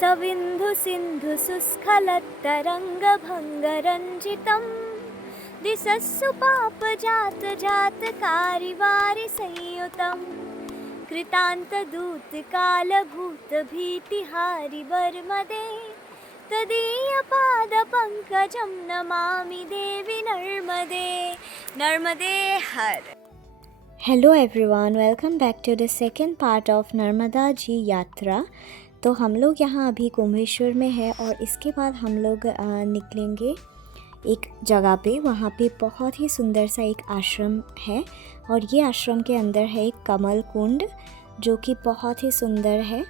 सविन्धुसिन्धुसुस्खलत्तरङ्गभङ्गरञ्जितं दिशस्सु पापजातजातकारिवारिसंयुतं कृतान्तदूतकालभूतभीतिहारिवर्मदे तदीयपादपङ्कजं नमामि देवी नर्मदे नर्मदे हर। Hello everyone, welcome back to the second part of Narmada ji यात्रा। तो हम लोग यहाँ अभी कुंभेश्वर में है और इसके बाद हम लोग निकलेंगे एक जगह पे। वहाँ पे बहुत ही सुंदर सा एक आश्रम है और ये आश्रम के अंदर है एक कमल कुंड जो कि बहुत ही सुंदर है।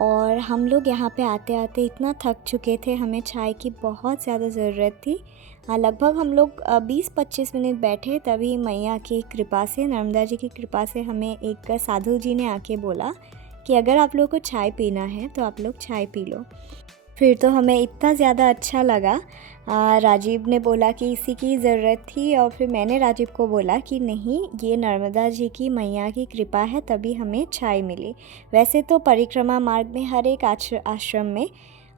और हम लोग यहाँ पे आते आते इतना थक चुके थे, हमें चाय की बहुत ज़्यादा ज़रूरत थी। लगभग हम लोग 20-25 मिनट बैठे, तभी मैया की कृपा से, नर्मदा जी की कृपा से हमें एक साधु जी ने आके बोला कि अगर आप लोगों को चाय पीना है तो आप लोग चाय पी लो। फिर तो हमें इतना ज़्यादा अच्छा लगा। राजीव ने बोला कि इसी की ज़रूरत थी और फिर मैंने राजीव को बोला कि नहीं, ये नर्मदा जी की मैया की कृपा है तभी हमें चाय मिली। वैसे तो परिक्रमा मार्ग में हर एक आश्रम में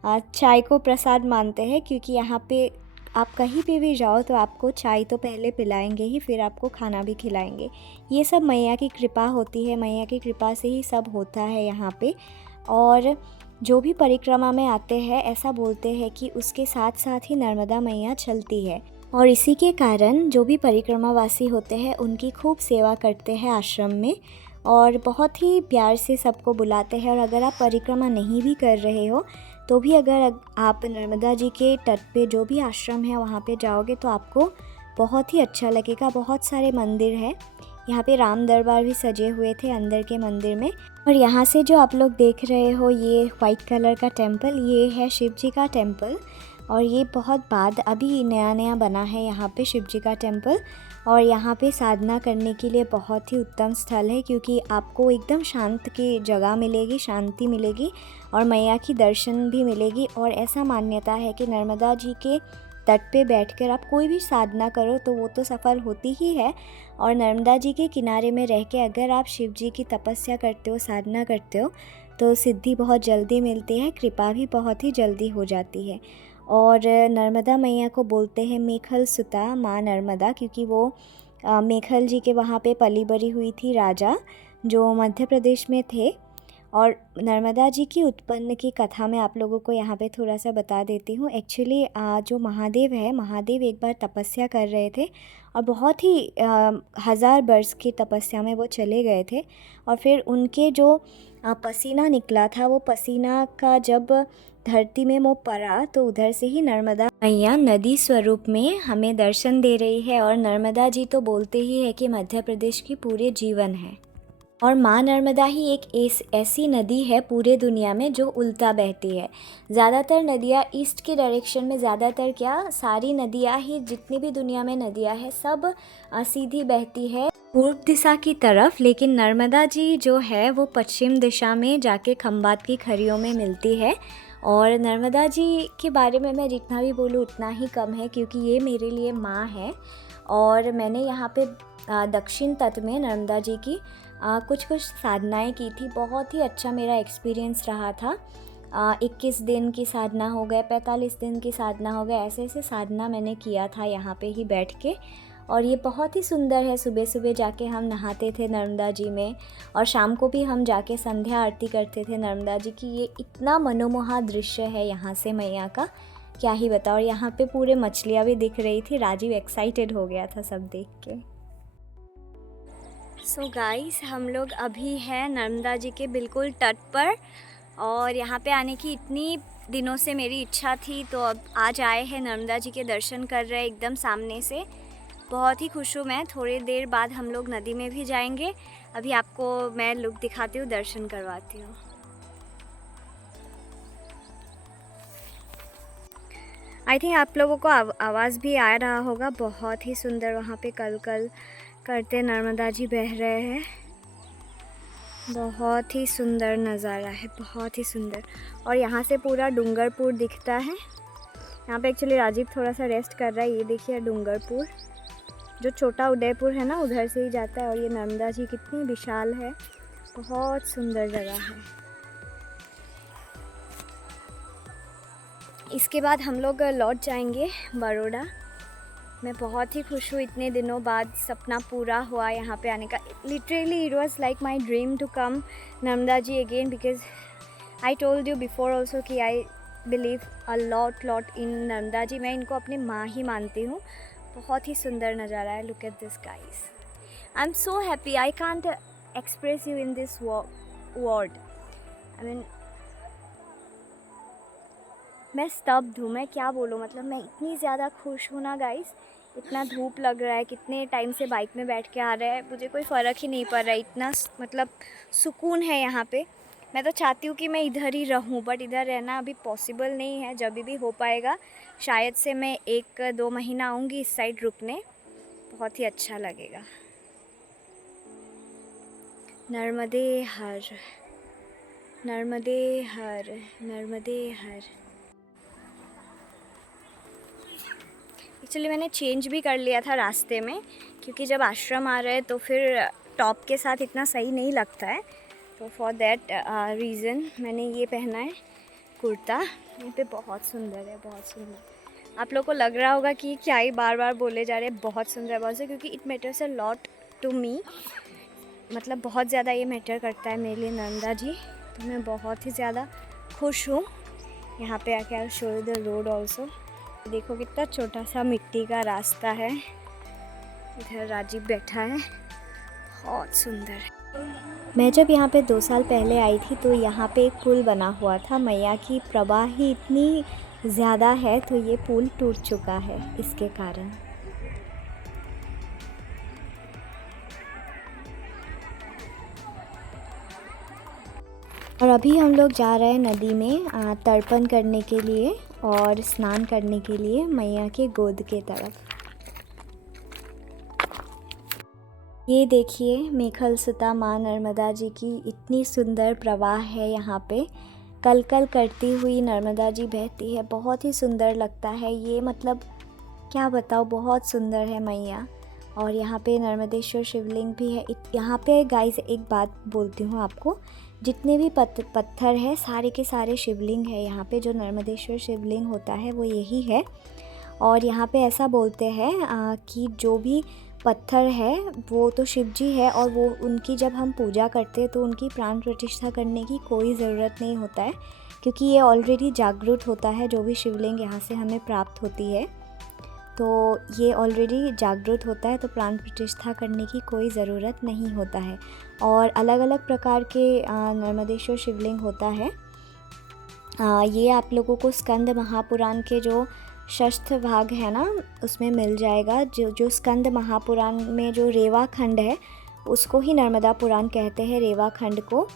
चाय को प्रसाद मानते हैं, क्योंकि यहाँ पे आप कहीं पे भी जाओ तो आपको चाय तो पहले पिलाएंगे ही, फिर आपको खाना भी खिलाएंगे। ये सब मैया की कृपा होती है, मैया की कृपा से ही सब होता है यहाँ पे। और जो भी परिक्रमा में आते हैं ऐसा बोलते हैं कि उसके साथ साथ ही नर्मदा मैया चलती है, और इसी के कारण जो भी परिक्रमावासी होते हैं उनकी खूब सेवा करते हैं आश्रम में और बहुत ही प्यार से सबको बुलाते हैं। और अगर आप परिक्रमा नहीं भी कर रहे हो तो भी अगर आप नर्मदा जी के तट पे जो भी आश्रम है वहाँ पे जाओगे तो आपको बहुत ही अच्छा लगेगा। बहुत सारे मंदिर हैं यहाँ पे, राम दरबार भी सजे हुए थे अंदर के मंदिर में। और यहाँ से जो आप लोग देख रहे हो ये वाइट कलर का टेम्पल, ये है शिव जी का टेम्पल। और ये बहुत बाद अभी नया नया बना है यहाँ पे शिव जी का टेम्पल। और यहाँ पे साधना करने के लिए बहुत ही उत्तम स्थल है, क्योंकि आपको एकदम शांत की जगह मिलेगी, शांति मिलेगी और मैया की दर्शन भी मिलेगी। और ऐसा मान्यता है कि नर्मदा जी के तट पे बैठकर आप कोई भी साधना करो तो वो तो सफल होती ही है। और नर्मदा जी के किनारे में रह के अगर आप शिव जी की तपस्या करते हो, साधना करते हो तो सिद्धि बहुत जल्दी मिलती है, कृपा भी बहुत ही जल्दी हो जाती है। और नर्मदा मैया को बोलते हैं मेखल सुता माँ नर्मदा, क्योंकि वो मेखल जी के वहाँ पे पली बड़ी हुई थी राजा जो मध्य प्रदेश में थे। और नर्मदा जी की उत्पन्न की कथा मैं आप लोगों को यहाँ पे थोड़ा सा बता देती हूँ। एक्चुअली जो महादेव है, महादेव एक बार तपस्या कर रहे थे और बहुत ही 1000 वर्ष की तपस्या में वो चले गए थे। और फिर उनके जो पसीना निकला था, वो पसीना का जब धरती में वो पड़ा तो उधर से ही नर्मदा मैया नदी स्वरूप में हमें दर्शन दे रही है। और नर्मदा जी तो बोलते ही है कि मध्य प्रदेश की पूरे जीवन है। और माँ नर्मदा ही एक ऐसी नदी है पूरे दुनिया में जो उल्टा बहती है। ज़्यादातर नदियाँ ईस्ट के डायरेक्शन में, ज़्यादातर क्या सारी नदियाँ ही, जितनी भी दुनिया में नदियाँ हैं सब सीधी बहती है पूर्व दिशा की तरफ। लेकिन नर्मदा जी जो है वो पश्चिम दिशा में जाके खंबात की खरियों में मिलती है। और नर्मदा जी के बारे में मैं जितना भी बोलूँ उतना ही कम है, क्योंकि ये मेरे लिए माँ है। और मैंने यहाँ पे दक्षिण तट में नर्मदा जी की कुछ साधनाएं की थी। बहुत ही अच्छा मेरा एक्सपीरियंस रहा था। 21 दिन की साधना हो गए, 45 दिन की साधना हो गए, ऐसे ऐसे साधना मैंने किया था यहाँ पे ही बैठ के। और ये बहुत ही सुंदर है। सुबह सुबह जाके हम नहाते थे नर्मदा जी में और शाम को भी हम जाके संध्या आरती करते थे नर्मदा जी की। ये इतना मनोमोहा दृश्य है यहाँ से मैया का, क्या ही बताओ। और यहाँ पे पूरे मछलियाँ भी दिख रही थी। राजीव एक्साइटेड हो गया था सब देख के। सो गाइस, हम लोग अभी हैं नर्मदा जी के बिल्कुल तट पर और यहाँ पे आने की इतनी दिनों से मेरी इच्छा थी, तो अब आज आए हैं, नर्मदा जी के दर्शन कर रहे हैं एकदम सामने से। बहुत ही खुश हूँ मैं। थोड़ी देर बाद हम लोग नदी में भी जाएंगे। अभी आपको मैं लुक दिखाती हूँ, दर्शन करवाती हूँ। आई थिंक आप लोगों को आवाज़ भी आ रहा होगा। बहुत ही सुंदर वहाँ पे कल कल करते नर्मदा जी बह रहे हैं। बहुत ही सुंदर नज़ारा है, बहुत ही सुंदर। और यहाँ से पूरा डूंगरपुर दिखता है। यहाँ पे एक्चुअली राजीव थोड़ा सा रेस्ट कर रहा है। ये देखिए डूंगरपुर, जो छोटा उदयपुर है ना, उधर से ही जाता है। और ये नर्मदा जी कितनी विशाल है, बहुत सुंदर जगह है। इसके बाद हम लोग लौट जाएंगे बड़ौदा। मैं बहुत ही खुश हूँ, इतने दिनों बाद सपना पूरा हुआ यहाँ पे आने का। Literally it was like my dream to come Narmada ji again, because I told you before also कि I believe a lot in Narmada ji. मैं इनको अपनी माँ ही मानती हूँ। बहुत ही सुंदर नज़ारा है। Look at this guys, I am so happy, I can't express you in this word. I mean मैं स्तब्ध हूँ, मैं क्या बोलूँ, मतलब मैं इतनी ज़्यादा खुश हूँ ना गाइस। इतना धूप लग रहा है, कितने टाइम से बाइक में बैठ के आ रहा है, मुझे कोई फ़र्क ही नहीं पड़ रहा है। इतना मतलब सुकून है यहाँ पे। मैं तो चाहती हूँ कि मैं इधर ही रहूँ, बट इधर रहना अभी पॉसिबल नहीं है। जब भी हो पाएगा शायद से मैं 1-2 महीना आऊँगी इस साइड रुकने, बहुत ही अच्छा लगेगा। नर्मदे हर, नर्मदे हर, नर्मदे हर। एक्चुअली मैंने चेंज भी कर लिया था रास्ते में, क्योंकि जब आश्रम आ रहे हैं तो फिर टॉप के साथ इतना सही नहीं लगता है। तो फॉर दैट रीज़न मैंने ये पहना है कुर्ता। ये पे बहुत सुंदर है, बहुत सुंदर। आप लोग को लग रहा होगा कि क्या ही बार बार बोले जा रहे हैं बहुत सुंदर बहुत सुंदर, क्योंकि it matters a lot to me. मतलब बहुत ज़्यादा ये मैटर करता है मेरे लिए नर्मदा जी। तो मैं बहुत ही ज़्यादा खुश हूँ यहाँ पे आके। I show you the road also. देखो कितना छोटा सा मिट्टी का रास्ता है। इधर राजीव बैठा है, बहुत सुंदर। मैं जब यहाँ पे 2 साल पहले आई थी तो यहाँ पे एक पुल बना हुआ था। मैया की प्रवाह ही इतनी ज़्यादा है तो ये पुल टूट चुका है इसके कारण। और अभी हम लोग जा रहे हैं नदी में तर्पण करने के लिए और स्नान करने के लिए मैया के गोद के तरफ। ये देखिए मेखल सुता माँ नर्मदा जी की इतनी सुंदर प्रवाह है यहाँ पे। कल कल करती हुई नर्मदा जी बहती है, बहुत ही सुंदर लगता है ये। मतलब क्या बताओ, बहुत सुंदर है मैया। और यहाँ पे नर्मदेश्वर शिवलिंग भी है। यहाँ पे गाइस एक बात बोलती हूँ आपको, जितने भी पत्थर है सारे के सारे शिवलिंग है यहाँ पे। जो नर्मदेश्वर शिवलिंग होता है वो यही है। और यहाँ पे ऐसा बोलते हैं कि जो भी पत्थर है वो तो शिव जी है, और वो उनकी जब हम पूजा करते हैं तो उनकी प्राण प्रतिष्ठा करने की कोई ज़रूरत नहीं होता है, क्योंकि ये ऑलरेडी जागृत होता है। जो भी शिवलिंग यहाँ से हमें प्राप्त होती है तो ये ऑलरेडी जागृत होता है, तो प्राण प्रतिष्ठा करने की कोई ज़रूरत नहीं होता है। और अलग अलग प्रकार के नर्मदेश्वर शिवलिंग होता है। ये आप लोगों को स्कंद महापुराण के जो षष्ठ भाग है ना उसमें मिल जाएगा। जो स्कंद महापुराण में जो रेवा खंड है उसको ही नर्मदा पुराण कहते हैं। रेवा खंड को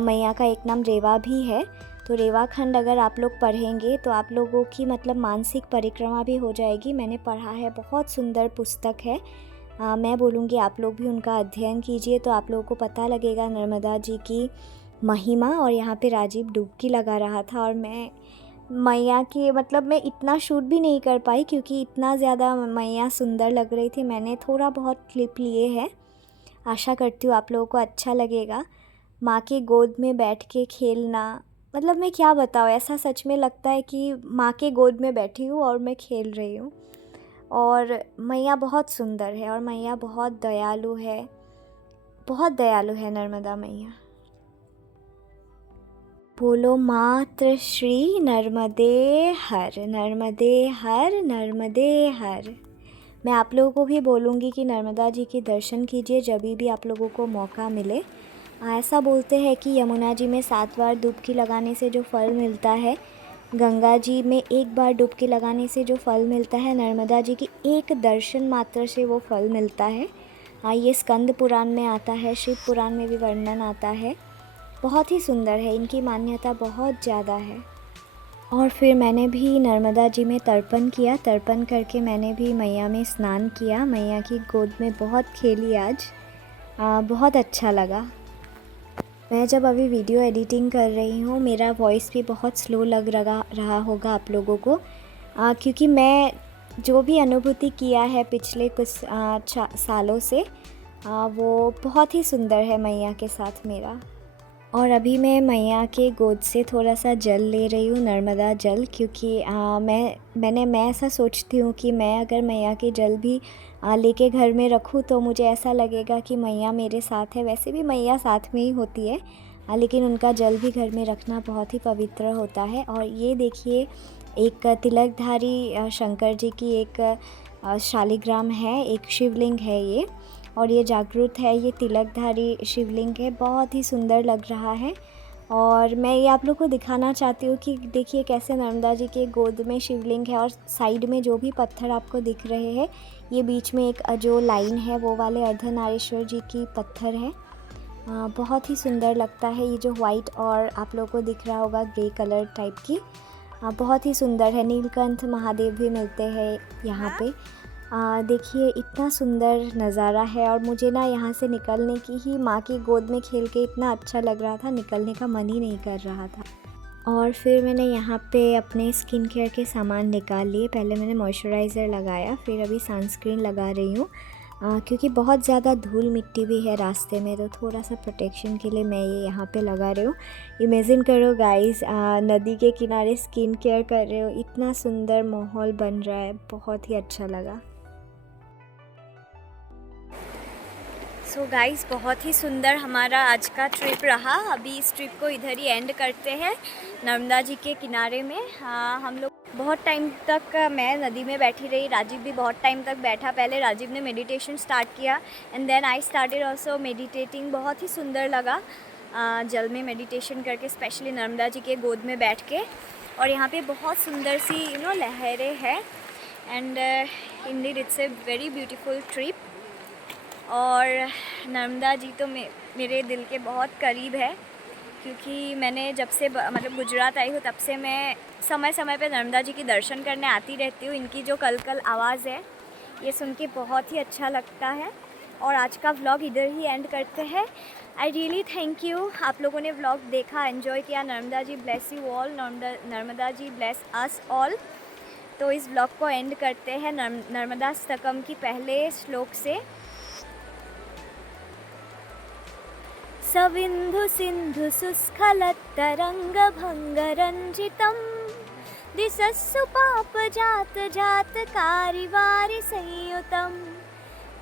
मैया का एक नाम रेवा भी है। तो रेवा खंड अगर आप लोग पढ़ेंगे तो आप लोगों की मतलब मानसिक परिक्रमा भी हो जाएगी। मैंने पढ़ा है, बहुत सुंदर पुस्तक है। मैं बोलूँगी आप लोग भी उनका अध्ययन कीजिए तो आप लोगों को पता लगेगा नर्मदा जी की महिमा। और यहाँ पे राजीव डुबकी लगा रहा था और मैं मैया की मतलब मैं इतना शूट भी नहीं कर पाई क्योंकि इतना ज़्यादा मैया सुंदर लग रही थी। मैंने थोड़ा बहुत क्लिप लिए हैं, आशा करती हूँ आप लोगों को अच्छा लगेगा। माँ के गोद में बैठ के खेलना, मतलब मैं क्या बताऊँ, ऐसा सच में लगता है कि माँ के गोद में बैठी हूँ और मैं खेल रही हूँ। और मैया बहुत सुंदर है और मैया बहुत दयालु है, बहुत दयालु है नर्मदा मैया। बोलो मात्र श्री नर्मदे हर, नर्मदे हर, नर्मदे हर। मैं आप लोगों को भी बोलूँगी कि नर्मदा जी के दर्शन कीजिए जब भी आप लोगों को मौका मिले। ऐसा बोलते हैं कि यमुना जी में 7 बार डुबकी लगाने से जो फल मिलता है, गंगा जी में 1 बार डुबकी लगाने से जो फल मिलता है, नर्मदा जी की एक दर्शन मात्र से वो फल मिलता है। ये स्कंद पुराण में आता है, शिव पुराण में भी वर्णन आता है। बहुत ही सुंदर है, इनकी मान्यता बहुत ज़्यादा है। और फिर मैंने भी नर्मदा जी में तर्पण किया। तर्पण करके मैंने भी मैया में स्नान किया, मैया की गोद में बहुत खेली आज। बहुत अच्छा लगा। मैं जब अभी वीडियो एडिटिंग कर रही हूँ मेरा वॉइस भी बहुत स्लो लग रहा होगा आप लोगों को, क्योंकि मैं जो भी अनुभूति किया है पिछले कुछ सालों से वो बहुत ही सुंदर है मैया के साथ मेरा। और अभी मैं मैया के गोद से थोड़ा सा जल ले रही हूँ, नर्मदा जल, क्योंकि मैं ऐसा सोचती हूँ कि मैं अगर मैया के जल भी लेके घर में रखूँ तो मुझे ऐसा लगेगा कि मैया मेरे साथ है। वैसे भी मैया साथ में ही होती है, लेकिन उनका जल भी घर में रखना बहुत ही पवित्र होता है। और ये देखिए, एक तिलकधारी शंकर जी की एक शालिग्राम है, एक शिवलिंग है ये, और ये जागृत है, ये तिलकधारी शिवलिंग है, बहुत ही सुंदर लग रहा है। और मैं ये आप लोग को दिखाना चाहती हूँ कि देखिए कैसे नर्मदा जी के गोद में शिवलिंग है, और साइड में जो भी पत्थर आपको दिख रहे हैं, ये बीच में एक जो लाइन है वो वाले अर्धनारीश्वर जी की पत्थर है। बहुत ही सुंदर लगता है। ये जो वाइट और आप लोगों को दिख रहा होगा ग्रे कलर टाइप की, बहुत ही सुंदर है। नीलकंठ महादेव भी मिलते हैं यहाँ पे। देखिए इतना सुंदर नज़ारा है, और मुझे ना यहाँ से निकलने की ही, माँ की गोद में खेल के इतना अच्छा लग रहा था, निकलने का मन ही नहीं कर रहा था। और फिर मैंने यहाँ पे अपने स्किन केयर के सामान निकाल लिए। पहले मैंने मॉइस्चराइज़र लगाया, फिर अभी सनस्क्रीन लगा रही हूँ, क्योंकि बहुत ज़्यादा धूल मिट्टी भी है रास्ते में, तो थोड़ा सा प्रोटेक्शन के लिए मैं ये यहाँ पे लगा रही हूँ। इमेजिन करो गाइस, नदी के किनारे स्किन केयर कर रहे हो, इतना सुंदर माहौल बन रहा है, बहुत ही अच्छा लगा। सो गाइस, बहुत ही सुंदर हमारा आज का ट्रिप रहा। अभी इस ट्रिप को इधर ही एंड करते हैं, नर्मदा जी के किनारे में। हम लोग बहुत टाइम तक, मैं नदी में बैठी रही, राजीव भी बहुत टाइम तक बैठा। पहले राजीव ने मेडिटेशन स्टार्ट किया and then I started also meditating. बहुत ही सुंदर लगा जल में मेडिटेशन करके, स्पेशली नर्मदा जी के गोद में बैठ के। और यहाँ पे बहुत सुंदर सी लहरें हैं, and Indeed it's a very beautiful trip. और नर्मदा जी तो मेरे दिल के बहुत करीब है, क्योंकि मैंने जब से मतलब गुजरात आई हूँ तब से मैं समय समय पे नर्मदा जी की दर्शन करने आती रहती हूँ। इनकी जो कलकल आवाज़ है, ये सुन के बहुत ही अच्छा लगता है। और आज का व्लॉग इधर ही एंड करते हैं। आई रियली थैंक यू, आप लोगों ने व्लॉग देखा, एंजॉय किया। Narmada ji bless you all, Narmada ji bless us all. तो इस व्लॉग को एंड करते हैं नर्मदा स्तकम की पहले श्लोक से। सविंधु सिंधु सुस्खलत्तरंग भंगरंजितम, दिशस्सु पाप जात जात कारिवारि संयुतम,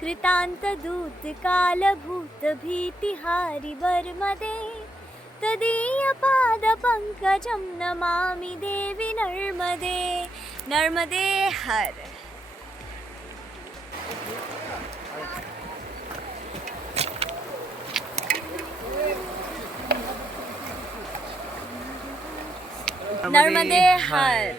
कृतांत दूत काल भूत भीतिहारि वर्मदे, तदीय पाद पंकजम नमामि देवी नर्मदे। नर्मदे हर। नर्मदे हर।